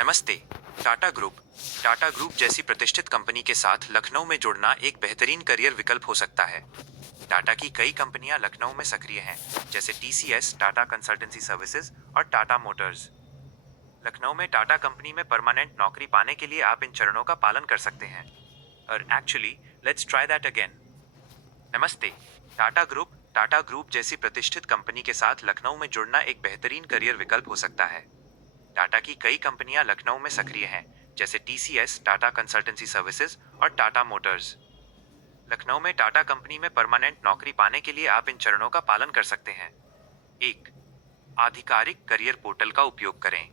नमस्ते। Tata group Tata group जैसी प्रतिष्ठित कंपनी के साथ लखनऊ में जुड़ना एक बेहतरीन करियर विकल्प हो सकता है। टाटा की कई कंपनियां लखनऊ में सक्रिय हैं, जैसे टीसीएस टाटा कंसल्टेंसी सर्विसेज और टाटा मोटर्स। लखनऊ में टाटा कंपनी में परमानेंट नौकरी पाने के लिए आप इन चरणों का पालन कर सकते हैं। और actually, let's try that again. नमस्ते। टाटा ग्रुप जैसी प्रतिष्ठित कंपनी के साथ लखनऊ में जुड़ना एक बेहतरीन करियर विकल्प हो सकता है। टाटा की कई कंपनियां लखनऊ में सक्रिय हैं, जैसे टीसीएस टाटा कंसल्टेंसी सर्विसेज और टाटा मोटर्स। लखनऊ में टाटा कंपनी में परमानेंट नौकरी पाने के लिए आप इन चरणों का पालन कर सकते हैं। एक, आधिकारिक करियर पोर्टल का उपयोग करें।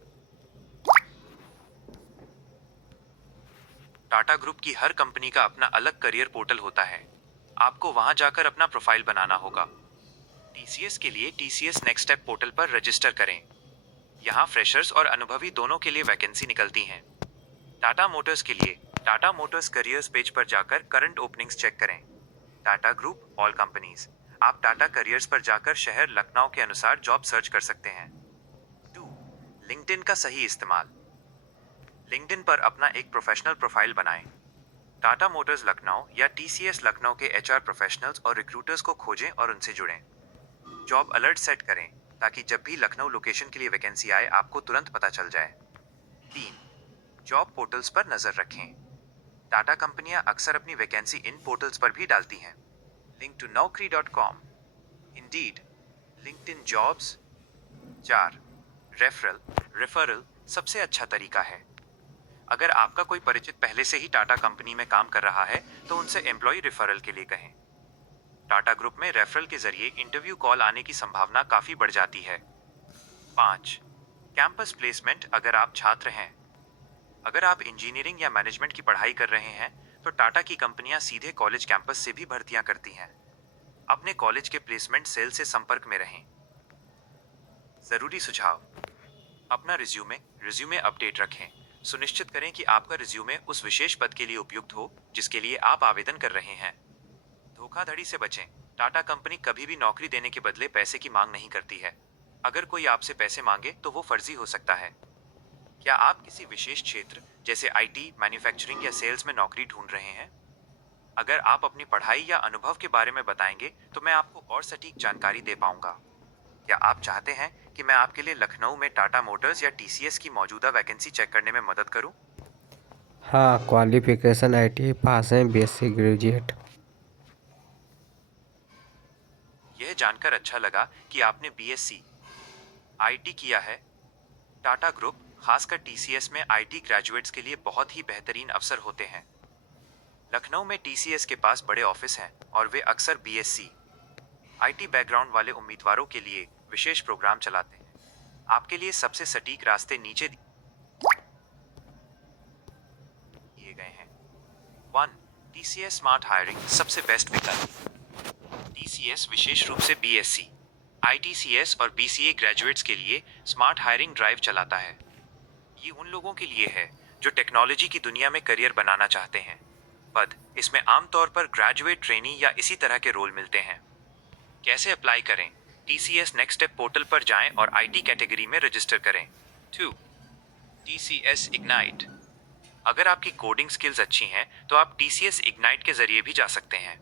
टाटा ग्रुप की हर कंपनी का अपना अलग करियर पोर्टल होता है। आपको वहां जाकर अपना प्रोफाइल बनाना होगा। टीसीएस के लिए टीसीएस नेक्स्ट स्टेप पोर्टल पर रजिस्टर करें। यहाँ फ्रेशर्स और अनुभवी दोनों के लिए वैकेंसी निकलती हैं। टाटा मोटर्स के लिए टाटा मोटर्स करियर्स पेज पर जाकर करंट ओपनिंग्स चेक करें। टाटा ग्रुप ऑल कंपनीज, आप टाटा करियर्स पर जाकर शहर लखनऊ के अनुसार जॉब सर्च कर सकते हैं। 2, लिंक्डइन का सही इस्तेमाल। लिंक्डइन पर अपना एक प्रोफेशनल प्रोफाइल बनाएं। टाटा मोटर्स लखनऊ या टीसीएस लखनऊ के एचआर प्रोफेशनल्स और रिक्रूटर्स को खोजें और उनसे जुड़ें। जॉब अलर्ट सेट करें ताकि जब भी लखनऊ लोकेशन के लिए वैकेंसी आए आपको तुरंत पता चल जाए। 3, जॉब पोर्टल्स पर नजर रखें। टाटा कंपनियां अक्सर अपनी वैकेंसी इन पोर्टल्स पर भी डालती हैं। Link to naukri.com, Indeed, LinkedIn jobs. 4, referral सबसे अच्छा तरीका है। अगर आपका कोई परिचित पहले से ही टाटा कंपनी में काम कर रहा है तो उनसे एम्प्लॉय रेफरल के लिए कहें। टाटा ग्रुप में रेफरल के जरिए इंटरव्यू कॉल आने की संभावना काफी बढ़ जाती है। 5, कैंपस प्लेसमेंट। अगर आप छात्र हैं, अगर आप इंजीनियरिंग या मैनेजमेंट की पढ़ाई कर रहे हैं तो टाटा की कंपनियां सीधे कॉलेज कैंपस से भी भर्तियां करती हैं। अपने कॉलेज के प्लेसमेंट सेल से संपर्क में रहें। जरूरी सुझाव, अपना रिज्यूमे अपडेट रखें। सुनिश्चित करें कि आपका रिज्यूमे उस विशेष पद के लिए उपयुक्त हो जिसके लिए आप आवेदन कर रहे हैं। धोखाधड़ी से बचें। टाटा कंपनी कभी भी नौकरी देने के बदले पैसे की मांग नहीं करती है। अगर कोई आपसे पैसे मांगे तो वो फर्जी हो सकता है। क्या आप किसी विशेष क्षेत्र जैसे आईटी, मैन्युफैक्चरिंग या सेल्स में नौकरी ढूंढ रहे हैं? अगर आप अपनी पढ़ाई या अनुभव के बारे में बताएंगे तो मैं आपको और सटीक जानकारी दे पाऊंगा। क्या आप चाहते हैं कि मैं आपके लिए लखनऊ में टाटा मोटर्स या टीसीएस की मौजूदा वैकेंसी चेक करने में मदद करूं? हाँ, क्वालिफिकेशन आईटी पास हैं, बीएससी ग्रेजुएट। यह जानकर अच्छा लगा कि आपने बीएससी आईटी किया है। टाटा ग्रुप, खासकर टीसीएस में आईटी ग्रेजुएट्स के लिए बहुत ही बेहतरीन अवसर होते हैं। लखनऊ में टीसीएस के पास बड़े ऑफिस हैं और वे अक्सर बीएससी आईटी बैकग्राउंड वाले उम्मीदवारों के लिए विशेष प्रोग्राम चलाते हैं। आपके लिए सबसे सटीक रास्ते नीचे दिए गए हैं। 1, टीसीएस स्मार्ट हायरिंग सबसे बेस्ट विकल्प। टीसीएस विशेष रूप से बीएससी, आईटीसीएस और बीसीए ग्रेजुएट्स के लिए स्मार्ट हायरिंग ड्राइव चलाता है। ये उन लोगों के लिए है जो टेक्नोलॉजी की दुनिया में करियर बनाना चाहते हैं। पद इसमें आमतौर पर ग्रेजुएट, ट्रेनी या इसी तरह के रोल मिलते हैं। कैसे अप्लाई करें? टीसीएस नेक्स्ट स्टेप पोर्टल पर जाएं और आईटी कैटेगरी में रजिस्टर करें। 2, टीसीएस इग्नाइट। अगर आपकी कोडिंग स्किल्स अच्छी हैं तो आप टीसीएस इग्नाइट के जरिए भी जा सकते हैं।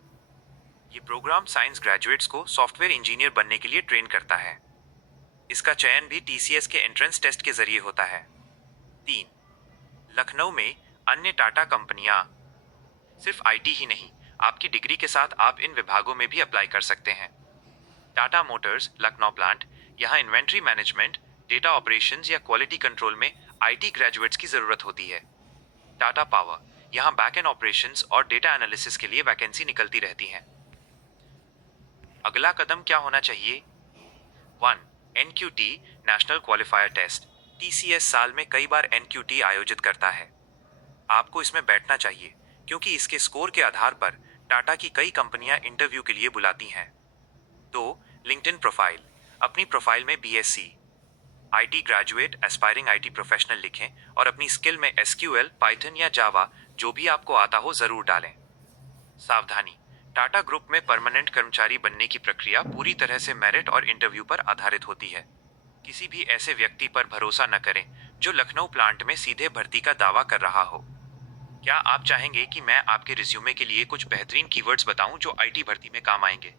ये प्रोग्राम साइंस ग्रेजुएट्स को सॉफ्टवेयर इंजीनियर बनने के लिए ट्रेन करता है। इसका चयन भी टीसीएस के एंट्रेंस टेस्ट के जरिए होता है। 3, लखनऊ में अन्य टाटा कंपनियां। सिर्फ आईटी ही नहीं, आपकी डिग्री के साथ आप इन विभागों में भी अप्लाई कर सकते हैं। टाटा मोटर्स लखनऊ प्लांट, यहाँ इन्वेंट्री मैनेजमेंट, डेटा ऑपरेशंस या क्वालिटी कंट्रोल में आईटी ग्रेजुएट्स की जरूरत होती है। टाटा पावर, यहाँ बैक एंड ऑपरेशंस और डेटा एनालिसिस के लिए वैकेंसी निकलती रहती हैं। अगला कदम क्या होना चाहिए? 1, NQT National Qualifier Test. TCS साल में कई बार एनक्यूटी आयोजित करता है। आपको इसमें बैठना चाहिए क्योंकि इसके स्कोर के आधार पर टाटा की कई कंपनियां इंटरव्यू के लिए बुलाती हैं। 2, लिंक्डइन प्रोफाइल। अपनी प्रोफाइल में BSc IT graduate, aspiring IT professional लिखें और अपनी स्किल में एसक्यूएल, पाइथन या जावा जो भी आपको आता हो जरूर डालें। सावधानी, टाटा ग्रुप में परमानेंट कर्मचारी बनने की प्रक्रिया पूरी तरह से मेरिट और इंटरव्यू पर आधारित होती है। किसी भी ऐसे व्यक्ति पर भरोसा न करें जो लखनऊ प्लांट में सीधे भर्ती का दावा कर रहा हो। क्या आप चाहेंगे कि मैं आपके रिज्यूमे के लिए कुछ बेहतरीन कीवर्ड्स बताऊं जो आईटी भर्ती में काम आएंगे?